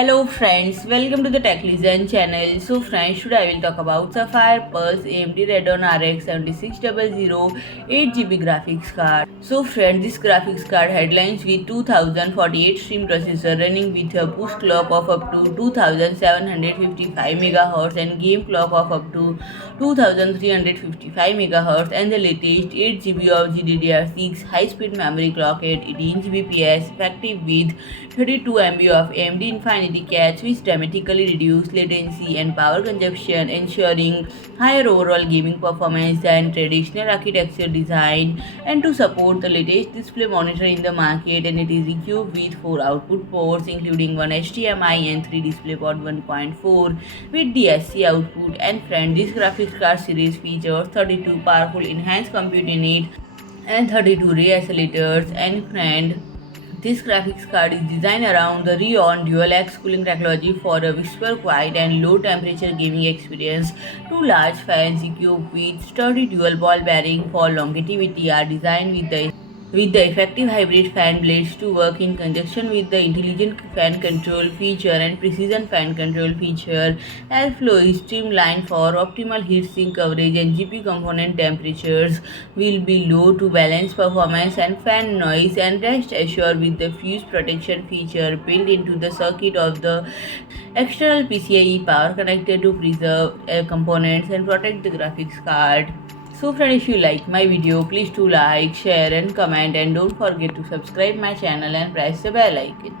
Hello friends, welcome to the Tech Listen channel. So friends, today I will talk about Sapphire Pulse AMD Radeon RX 7600 8GB graphics card. So friends, this graphics card headlines with 2048 stream processor running with a boost clock of up to 2755 MHz and game clock of up to 2355 MHz and the latest 8GB of GDDR6 high-speed memory clock at 18 Gbps effective with 32 MB of AMD Infinity cache which dramatically reduce latency and power consumption, ensuring higher overall gaming performance than traditional architecture design. And to support the latest display monitor in the market, and it is equipped with 4 output ports including one HDMI and 3 DisplayPort 1.4 with DSC output. And friend, this graphics card series features 32 powerful enhanced compute unit and 32 Ray Accelerators. And friend, this graphics card is designed around the Radeon Dual-X cooling technology for a whisper quiet and low temperature gaming experience. Two large fans equipped with sturdy dual ball bearing for longevity are designed with the effective hybrid fan blades to work in conjunction with the intelligent fan control feature and precision fan control feature. Airflow is streamlined for optimal heatsink coverage and GPU component temperatures will be low to balance performance and fan noise. And rest assured with the fuse protection feature built into the circuit of the external PCIe power connector to preserve components and protect the graphics card. So friend, if you like my video, please do like, share and comment, and don't forget to subscribe my channel and press the bell icon.